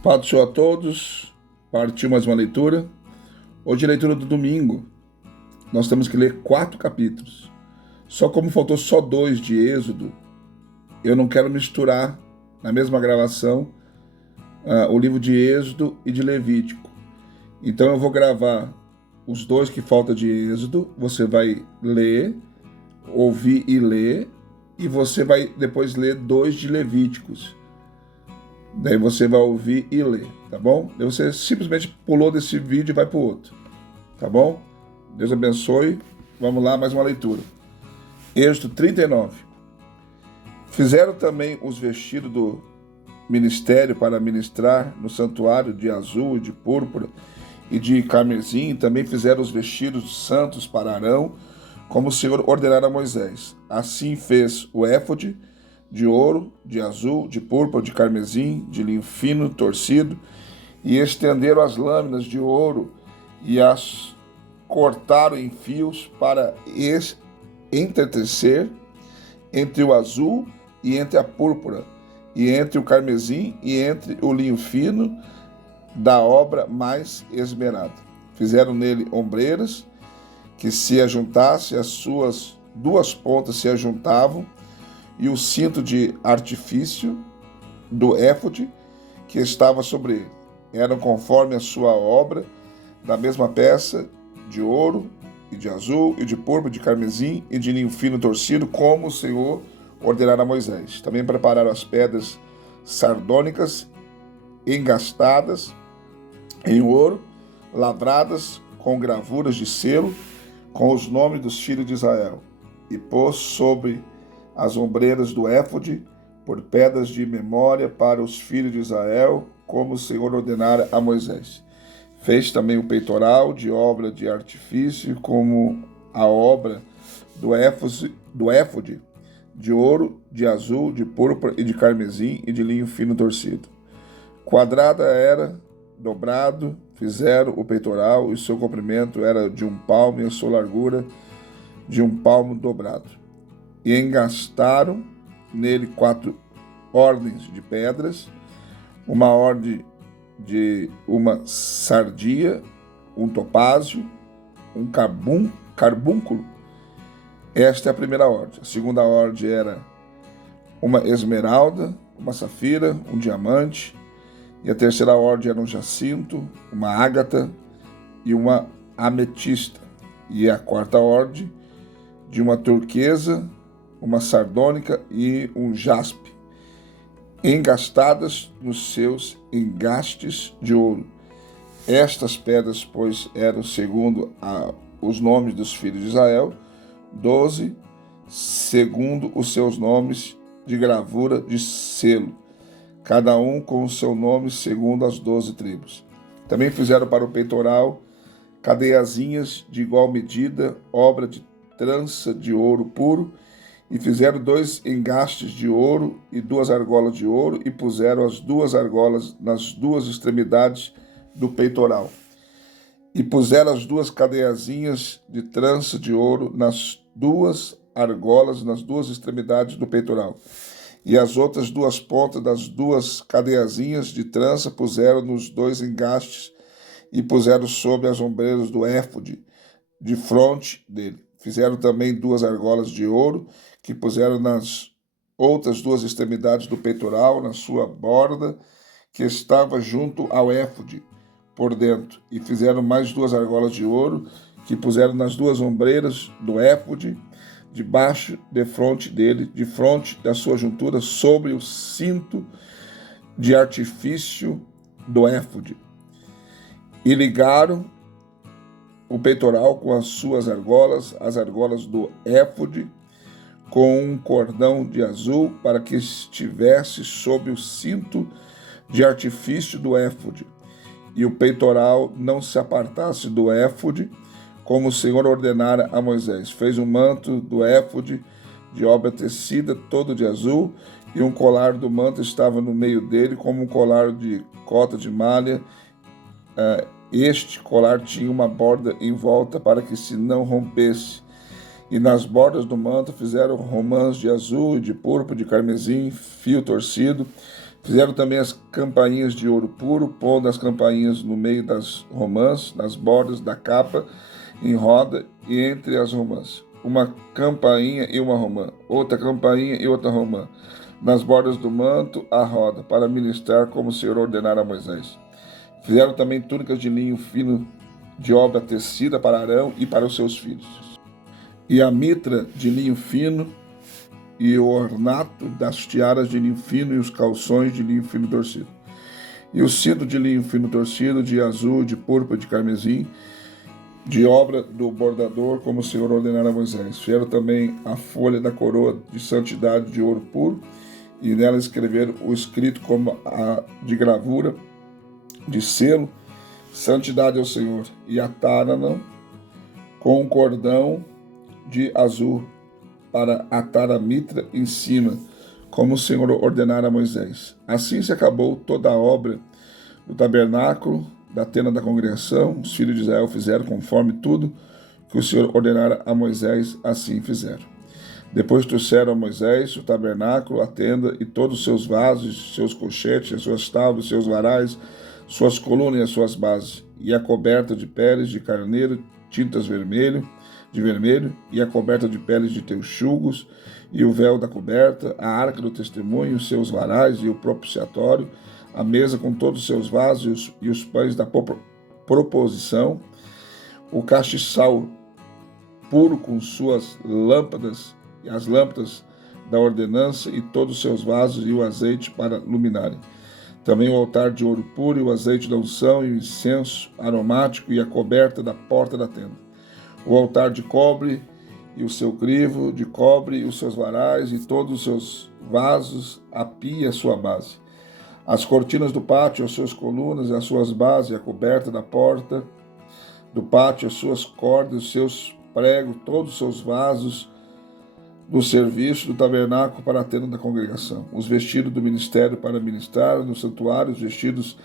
Paz do Senhor a todos. Partiu mais uma leitura. Hoje é a leitura do domingo. Nós temos que ler 4 capítulos. Só como faltou só 2 de Êxodo, eu não quero misturar na mesma gravação o livro de Êxodo e de Levítico. Então eu vou gravar os 2 que faltam de Êxodo. Você vai ler, ouvir e ler. E você vai depois ler 2 de Levíticos. Daí você vai ouvir e ler, tá bom? Daí você simplesmente pulou desse vídeo e vai para o outro, tá bom? Deus abençoe. Vamos lá, mais uma leitura. Êxodo 39. Fizeram também os vestidos do ministério para ministrar no santuário de azul e de púrpura e de carmesim. Também fizeram os vestidos santos para Arão, como o Senhor ordenara a Moisés. Assim fez o éfode de ouro, de azul, de púrpura, de carmesim, de linho fino, torcido, e estenderam as lâminas de ouro e as cortaram em fios para entretecer entre o azul e entre a púrpura, e entre o carmesim e entre o linho fino da obra mais esmerada. Fizeram nele ombreiras que se ajuntassem, as suas 2 pontas se ajuntavam, e o cinto de artifício do éfode que estava sobre ele. Eram conforme a sua obra, da mesma peça, de ouro, e de azul, e de púrpura, de carmesim, e de linho fino torcido, como o Senhor ordenara a Moisés. Também prepararam as pedras sardônicas, engastadas em ouro, lavradas com gravuras de selo, com os nomes dos filhos de Israel, e pôs sobre as ombreiras do éfode por pedras de memória para os filhos de Israel, como o Senhor ordenara a Moisés. Fez também o peitoral de obra de artifício, como a obra do éfode de ouro, de azul, de púrpura e de carmesim e de linho fino torcido. Quadrada era, dobrado, fizeram o peitoral, e seu comprimento era de 1 palmo, e a sua largura de 1 palmo dobrado. E engastaram nele 4 ordens de pedras, uma ordem de uma sardia, um topázio, um carbúnculo. Esta é a primeira ordem. A segunda ordem era uma esmeralda, uma safira, um diamante. E a terceira ordem era um jacinto, uma ágata e uma ametista. E a quarta ordem de uma turquesa, uma sardônica e um jaspe, engastadas nos seus engastes de ouro. Estas pedras, pois, eram segundo os nomes dos filhos de Israel, 12, segundo os seus nomes de gravura de selo, cada um com o seu nome segundo as 12 tribos. Também fizeram para o peitoral cadeiazinhas de igual medida, obra de trança de ouro puro, e fizeram 2 engastes de ouro e 2 argolas de ouro, e puseram as 2 argolas nas 2 extremidades do peitoral. E puseram as 2 cadeiazinhas de trança de ouro nas 2 argolas, nas 2 extremidades do peitoral. E as outras 2 pontas das 2 cadeiazinhas de trança puseram nos 2 engastes, e puseram sobre as ombreiras do éfode, de fronte dele. Fizeram também 2 argolas de ouro, que puseram nas outras 2 extremidades do peitoral, na sua borda, que estava junto ao éfode, por dentro. E fizeram mais 2 argolas de ouro, que puseram nas 2 ombreiras do éfode, debaixo, de fronte dele, de fronte da sua juntura, sobre o cinto de artifício do éfode. E ligaram o peitoral com as suas argolas, as argolas do éfode, com um cordão de azul, para que estivesse sob o cinto de artifício do éfode, e o peitoral não se apartasse do éfode, como o Senhor ordenara a Moisés. Fez um manto do éfode de obra tecida, todo de azul, e um colar do manto estava no meio dele, como um colar de cota de malha. Este colar tinha uma borda em volta para que se não rompesse. E nas bordas do manto fizeram romãs de azul e de púrpura, de carmesim, fio torcido. Fizeram também as campainhas de ouro puro, pondo as campainhas no meio das romãs, nas bordas da capa, em roda e entre as romãs. Uma campainha e uma romã, outra campainha e outra romã, nas bordas do manto, a roda, para ministrar como o Senhor ordenara a Moisés. Fizeram também túnicas de linho fino de obra tecida para Arão e para os seus filhos. E a mitra de linho fino e o ornato das tiaras de linho fino e os calções de linho fino torcido. E o cinto de linho fino torcido, de azul, de púrpura, de carmesim, de obra do bordador, como o Senhor ordenara a Moisés. Fizeram também a folha da coroa de santidade de ouro puro, e nela escreveram o escrito como a de gravura, de selo, santidade ao Senhor, e ataram-no com um cordão de azul para atar a mitra em cima, como o Senhor ordenara a Moisés. Assim se acabou toda a obra do tabernáculo, da tenda da congregação. Os filhos de Israel fizeram conforme tudo que o Senhor ordenara a Moisés, assim fizeram. Depois trouxeram a Moisés o tabernáculo, a tenda e todos os seus vasos, seus colchetes, as suas tábuas, seus varais, suas colunas e as suas bases, e a coberta de peles de carneiro, tintas de vermelho, e a coberta de peles de texugos, e o véu da coberta, a arca do testemunho, os seus varais e o propiciatório, a mesa com todos os seus vasos e os pães da proposição, o castiçal puro com suas lâmpadas e as lâmpadas da ordenança e todos os seus vasos e o azeite para luminarem. Também o altar de ouro puro e o azeite da unção e o incenso aromático e a coberta da porta da tenda. O altar de cobre e o seu crivo de cobre e os seus varais e todos os seus vasos, a pia e a sua base. As cortinas do pátio, as suas colunas e as suas bases, a coberta da porta do pátio, as suas cordas, os seus pregos, todos os seus vasos do serviço do tabernáculo para a tenda da congregação. Os vestidos do ministério para ministrar no santuário, os vestidos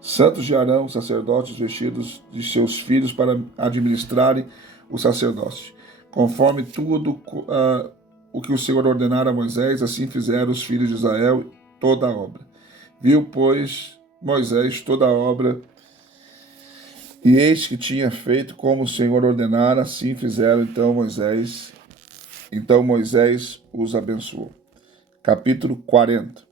santos de Arão, sacerdotes, os vestidos de seus filhos para administrarem o sacerdócio. Conforme tudo o que o Senhor ordenara a Moisés, assim fizeram os filhos de Israel toda a obra. Viu, pois, Moisés toda a obra, e eis que tinha feito como o Senhor ordenara, assim fizeram então Moisés. Então Moisés os abençoou. Capítulo 40.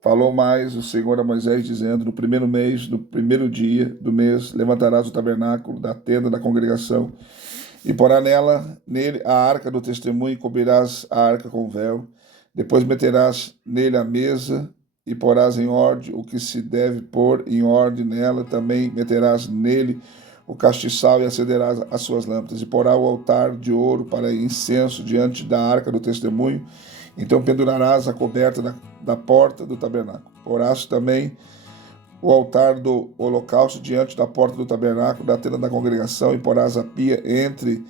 Falou mais o Senhor a Moisés, dizendo: no primeiro mês, no primeiro dia do mês, levantarás o tabernáculo da tenda da congregação, e porá nele a arca do testemunho, e cobrirás a arca com véu. Depois meterás nele a mesa, e porás em ordem o que se deve pôr em ordem nela. Também meterás nele o castiçal e acenderás as suas lâmpadas, e porá o altar de ouro para incenso diante da arca do testemunho. Então pendurarás a coberta da porta do tabernáculo. Porás também o altar do holocausto diante da porta do tabernáculo, da tenda da congregação, e porás a pia entre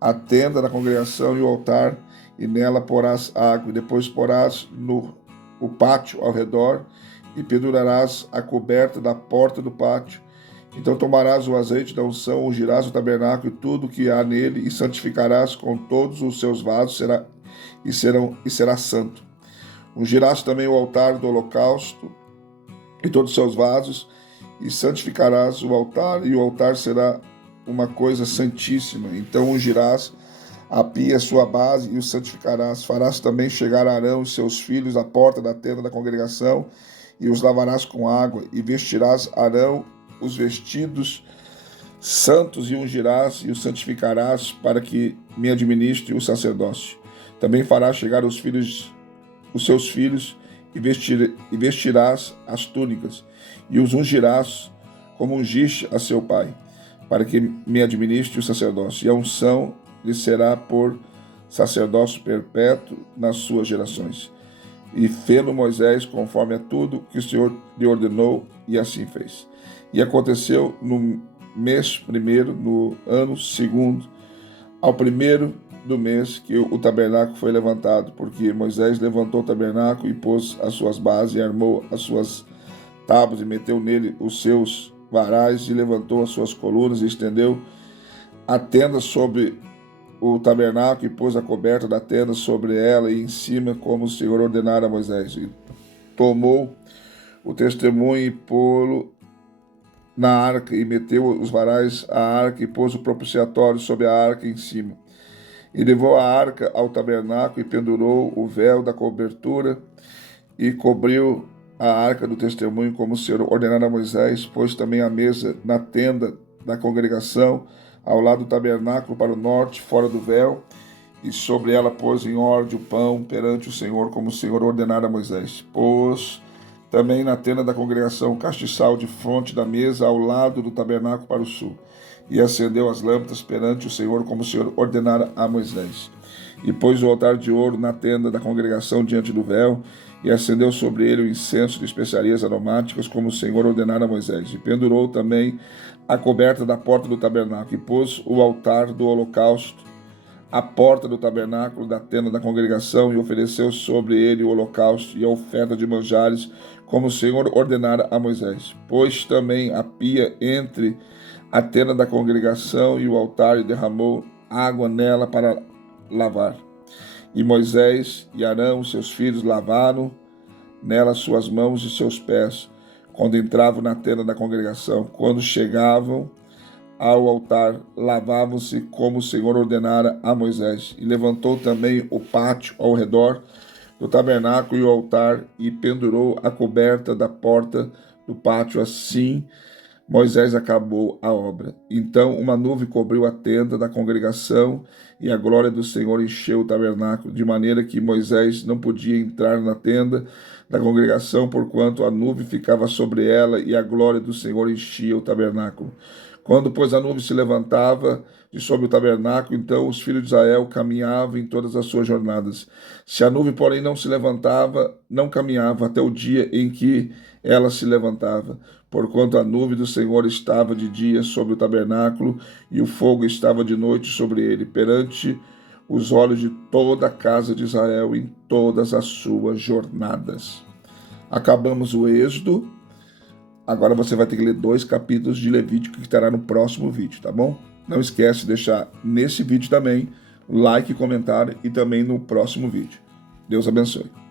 a tenda da congregação e o altar, e nela porás água. E depois porás o pátio ao redor, e pendurarás a coberta da porta do pátio. Então tomarás o azeite da unção, ungirás o tabernáculo e tudo que há nele, e santificarás com todos os seus vasos, será santo. Ungirás também o altar do holocausto e todos os seus vasos, e santificarás o altar, e o altar será uma coisa santíssima. Então ungirás a pia, a sua base, e o santificarás. Farás também chegar Arão e seus filhos à porta da tenda da congregação, e os lavarás com água, e vestirás Arão os vestidos santos, e ungirás e os santificarás, para que me administre o sacerdócio. Também farás chegar os seus filhos, e vestirás as túnicas, e os ungirás como ungiste a seu pai, para que me administre o sacerdócio. E a unção lhe será por sacerdócio perpétuo nas suas gerações. E fê-lo Moisés conforme a tudo que o Senhor lhe ordenou, e assim fez. E aconteceu no mês primeiro, no ano segundo, ao primeiro do mês, que o tabernáculo foi levantado, porque Moisés levantou o tabernáculo e pôs as suas bases, e armou as suas tábuas, e meteu nele os seus varais, e levantou as suas colunas, e estendeu a tenda sobre o tabernáculo, e pôs a coberta da tenda sobre ela e em cima, como o Senhor ordenara a Moisés. tomou o testemunho e pô-lo na arca, e meteu os varais à arca, e pôs o propiciatório sobre a arca em cima. E levou a arca ao tabernáculo, e pendurou o véu da cobertura, e cobriu a arca do testemunho, como o Senhor ordenara a Moisés. Pôs também a mesa na tenda da congregação, ao lado do tabernáculo, para o norte, fora do véu, e sobre ela pôs em ordem o pão perante o Senhor, como o Senhor ordenara a Moisés. Pôs também na tenda da congregação castiçal de fronte da mesa, ao lado do tabernáculo para o sul, e acendeu as lâmpadas perante o Senhor, como o Senhor ordenara a Moisés. E pôs o altar de ouro na tenda da congregação diante do véu, e acendeu sobre ele o incenso de especiarias aromáticas, como o Senhor ordenara a Moisés. E pendurou também a coberta da porta do tabernáculo, e pôs o altar do holocausto à porta do tabernáculo da tenda da congregação, e ofereceu sobre ele o holocausto e a oferta de manjares, como o Senhor ordenara a Moisés. Pôs também a pia entre a tenda da congregação e o altar, e derramou água nela para lavar. E Moisés e Arão, seus filhos, lavaram nela suas mãos e seus pés, quando entravam na tenda da congregação. Quando chegavam ao altar, lavavam-se como o Senhor ordenara a Moisés. E levantou também o pátio ao redor do tabernáculo e o altar, e pendurou a coberta da porta do pátio. Assim Moisés acabou a obra. Então uma nuvem cobriu a tenda da congregação, e a glória do Senhor encheu o tabernáculo, de maneira que Moisés não podia entrar na tenda da congregação, porquanto a nuvem ficava sobre ela, e a glória do Senhor enchia o tabernáculo. Quando, pois, a nuvem se levantava de sobre o tabernáculo, então os filhos de Israel caminhavam em todas as suas jornadas. Se a nuvem, porém, não se levantava, não caminhava até o dia em que ela se levantava, porquanto a nuvem do Senhor estava de dia sobre o tabernáculo, e o fogo estava de noite sobre ele, perante os olhos de toda a casa de Israel em todas as suas jornadas. Acabamos o Êxodo. Agora você vai ter que ler 2 capítulos de Levítico, que estará no próximo vídeo, tá bom? Não esquece de deixar nesse vídeo também like, comentário, e também no próximo vídeo. Deus abençoe.